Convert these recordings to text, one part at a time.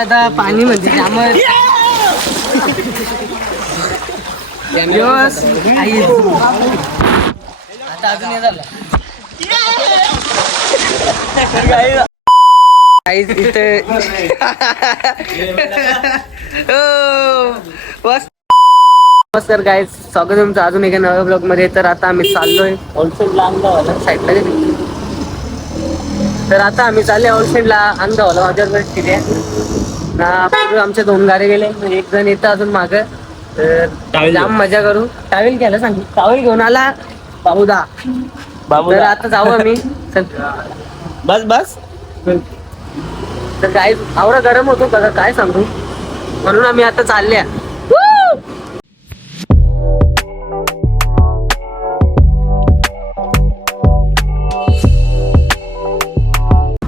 आता पाणी म्हणजे त्यामुळे आता अजून हे झालं इथे नमस्कार गाईज, स्वागत आहे तुमचं अजून एका नव्या ब्लॉग मध्ये. तर आता आम्ही चाललोय होलसेलला अंगावाला साईडला गेली. तर आता आम्ही चालले होलसेलला अंगावाला. माझ्यावर किती आहे आमचे 2 गारे गेले, एक जण येतं अजून माग. तर जाम मजा करू. टावेल घ्यायला सांग, टावेल घेऊन आला बाबूदा. तर आता जाऊ आम्ही. बस बस. तर काय आवडा गरम होतो बघा, काय सांगू. म्हणून आम्ही आता चालल्या.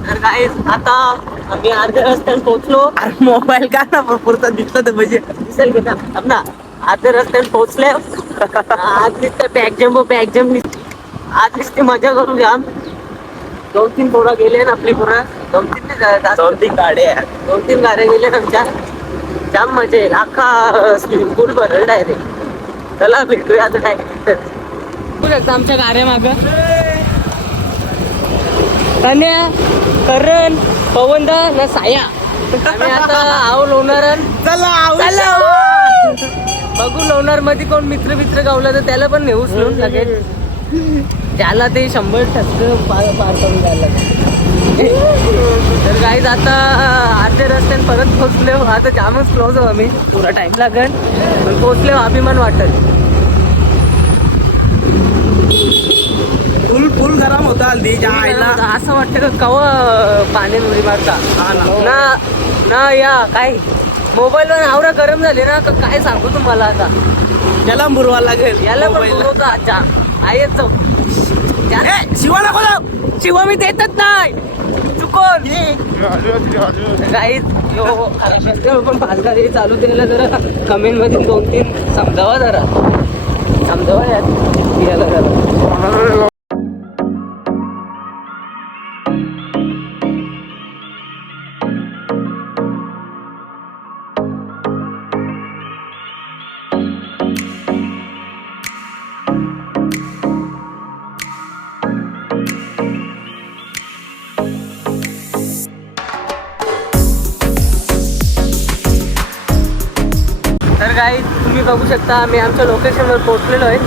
तर काय आता आम्ही अर्ध्या रस्त्यात पोहोचलो. मोबाईल का ना पुरता दिसलं तर म्हणजे दिसेल घेता ना. अर्ध्या रस्त्यात पोहोचले. आज नुसतं पॅक जम आज नुसती मजा करू जाम. 2-3 पोरं गेले ना आपली पोरं. 2-3 गाड्या 2-3 गाड्या गेल्या आमच्या. जाम मजा येईल. अख्खा स्विमिंग पूल भरल डायरेक्ट. चला भेटूया आता डायरेक्ट. बघू शकता आमच्या गाड्या माग कन्या, करण, पवनदा ना साया. आम्ही आता आहो लोणार. चला बघू लोणार मध्ये कोण मित्र गावला तर त्याला पण नेऊच घेऊन लागेल. त्याला ते 100% पार करून जायला लागेल. तर गाईज आता अर्ध्या रस्त्याने परत पोहोचलो. आता जामच क्लोज हो आम्ही. थोडा टाइम लागेल पण पोहोचलो. अभिमान वाटत. फुल गरम होता हल्दी जायला. असं वाटतं का कवा पाण्यात उडी मारता ना या काय मोबाईलवर आवरा गरम झाले ना. काय सांगू तुम्हाला आता. याला बुरवा लागेल. याला पण बुरवता शिवा नको जाऊ. शिवा मी देतच नाही चुकून. काही पण भाजला हे चालू केलेलं जरा कमेंट मध्ये 2-3 समजावा जरा. समजावा यार जरा. तर काही तुम्ही बघू शकता आम्ही आमच्या लोकेशनवर पोहोचलेलो आहे.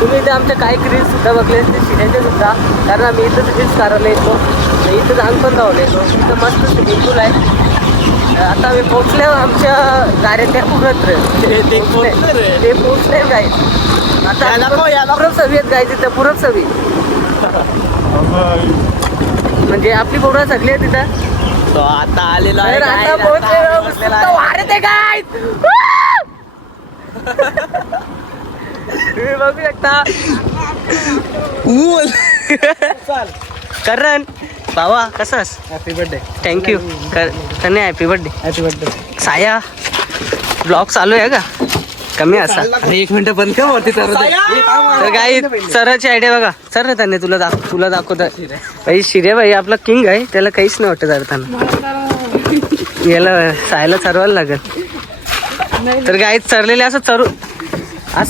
तुम्ही इथे आमच्या काही रील्स सुद्धा बघले असते शिऱ्याचे सुद्धा. कारण आम्ही इथंच रील्स करायला येतो. इथं जाऊन पण धावलं येतो. इथं मस्त स्विमिंग पूल आहे. आता आम्ही पोहोचले आमच्या गाड्याच्या पुरत ते पोहोचले गाईज. आता पुरब सवी आहेत गाईज. तिथं पुरब सवी म्हणजे आपली पोरं सगळी आहे तिथं. तो आता आलेला आहे. आता पोहोचलेलो वाढत आहे काय. तुम्ही बघू शकता. करण बाबा कसास. Happy birthday. थँक्यू कन्या. Happy birthday. साया ब्लॉग चालू आहे का कमी असा. 1 मिनिट बंद कर वरती. तर काही सराची आयडिया बघा. सर त्यांनी तुला दाखवत भाई. शिर्या भाई आपला किंग आहे. त्याला काहीच नाही वाटत अर्थानं. याला सायला चरवायला लागेल. तर गाईत चरलेले असं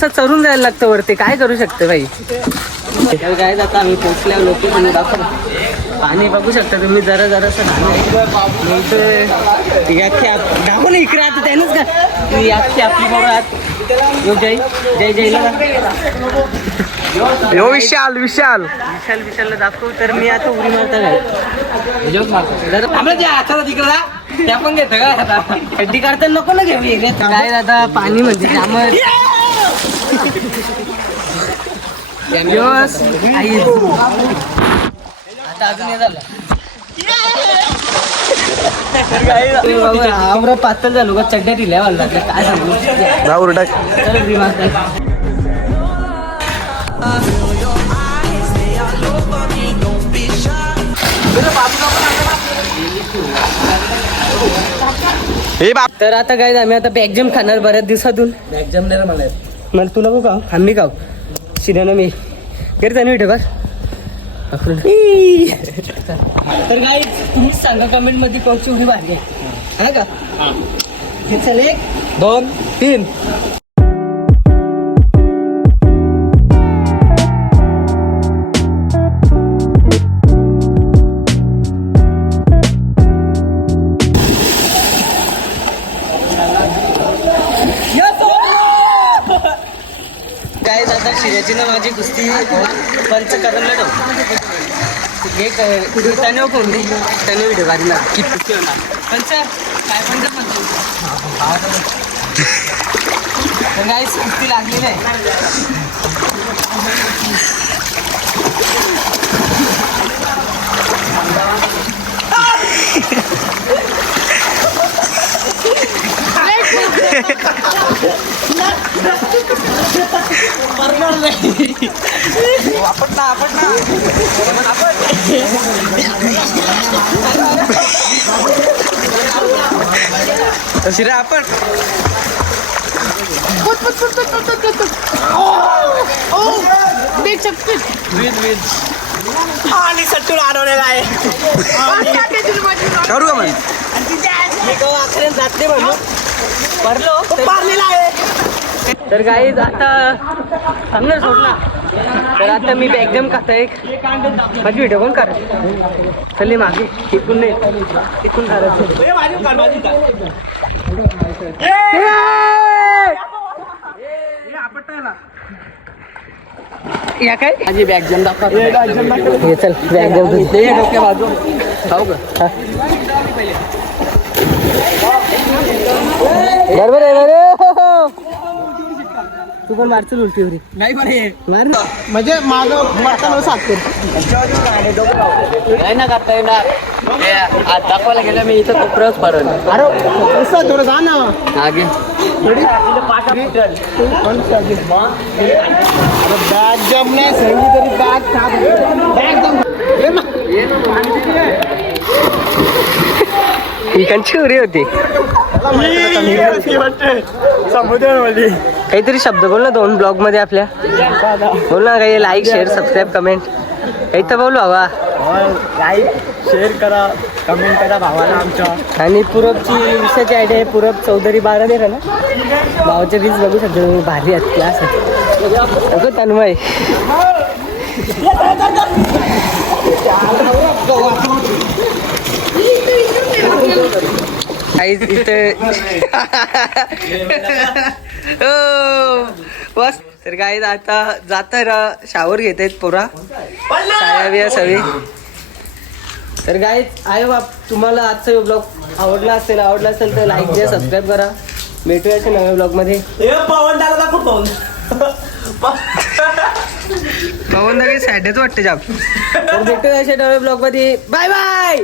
चरून जायला लागतं वरती. काय करू शकते भाई. तर गाईत आता आम्ही पोचल्या लोकेशन दाखव. पाणी बघू शकता तुम्ही. जरा दाखव ना इकडे. आता त्यानंच का अख्खी आपली पोरात जय विशालला दाखवू. तर मी आता उडी मारता काय त्या पण घेत का खड्डी काढता नको ना घेऊ. काय दादा पाणी म्हणजे त्यामुळे आता अजून हे झालं. आमरा पातळ झालो का चड्ड्या दिल्या मला. काय सांगू तर आता काय आम्ही आता बॅगजम खाणार बऱ्याच दिवसातून. बॅगजम नाही मला. मला तुला बघ का आम्ही गाव शिऱ्यानं मी घरी जाणं भेट बस. तर काय तुम्हीच सांगा कमेंट मध्ये कोणची उडी भारी आहे. हा का चल 1 2 3 गाईज आता शिर्याची ना माझी कुस्ती पंच करायला एक त्याने फोन दे त्याने व्हिडिओ काढला किती कुस्ती होणार पंच काय म्हणतो गाईज कुस्ती लागलेली आहे शिरा आपण आणि सट्टून अडवलेला आहे करू का मग मी केव्हा अकरेन जात नाही म्हणून पडलो मारलेला आहे तर गाईज आता सांगणार सोडला तर आता मी एकदम खाता एक माझी व्हिडिओ कोण कर चल मागे टिकून नाही टिकून करायचं या काय माझी बॅग जम दाखव चल बॅग जम डोक्या बाजू खाऊ का बरोबर आहे तू पण मारचल उलटी वरी नाही बरे मार ना म्हणजे माझं मारताना साथ नाही ना करता येणार आज दाखवायला गेलं मी इथं कोपऱ्याच पडल अरे कसं थोडं जा ना आगे बॅग जम नाही सांगली तरी बॅग ही कंची उरी होती समुद्रामध्ये काहीतरी शब्द बोल ना 2 ब्लॉग मध्ये आपल्या बोल ना काही लाईक शेअर सबस्क्राईब कमेंट काही तर बोल बाबा लाईक शेअर करा कमेंट करा भावाला आमच्या आणि पूरबची विषयाची आयडिया आहे पूरब चौधरी 12 दे ना भावाचे रील्स बघू शकतो तुम्ही भारी आहेत क्लास आहे तन्मय बस तर काय आता जाता शावर घेत आहेत पोरा साया सगळी तर काय आहे बाप तुम्हाला आजचा ब्लॉग आवडला असेल तर लाईक द्या सबस्क्राईब करा भेटूया अशा नव्या ब्लॉग मध्ये पवन दादा खूप पवन काही सॅडच वाटते जाम तर भेटूया अशा नव्या ब्लॉग मध्ये बाय बाय.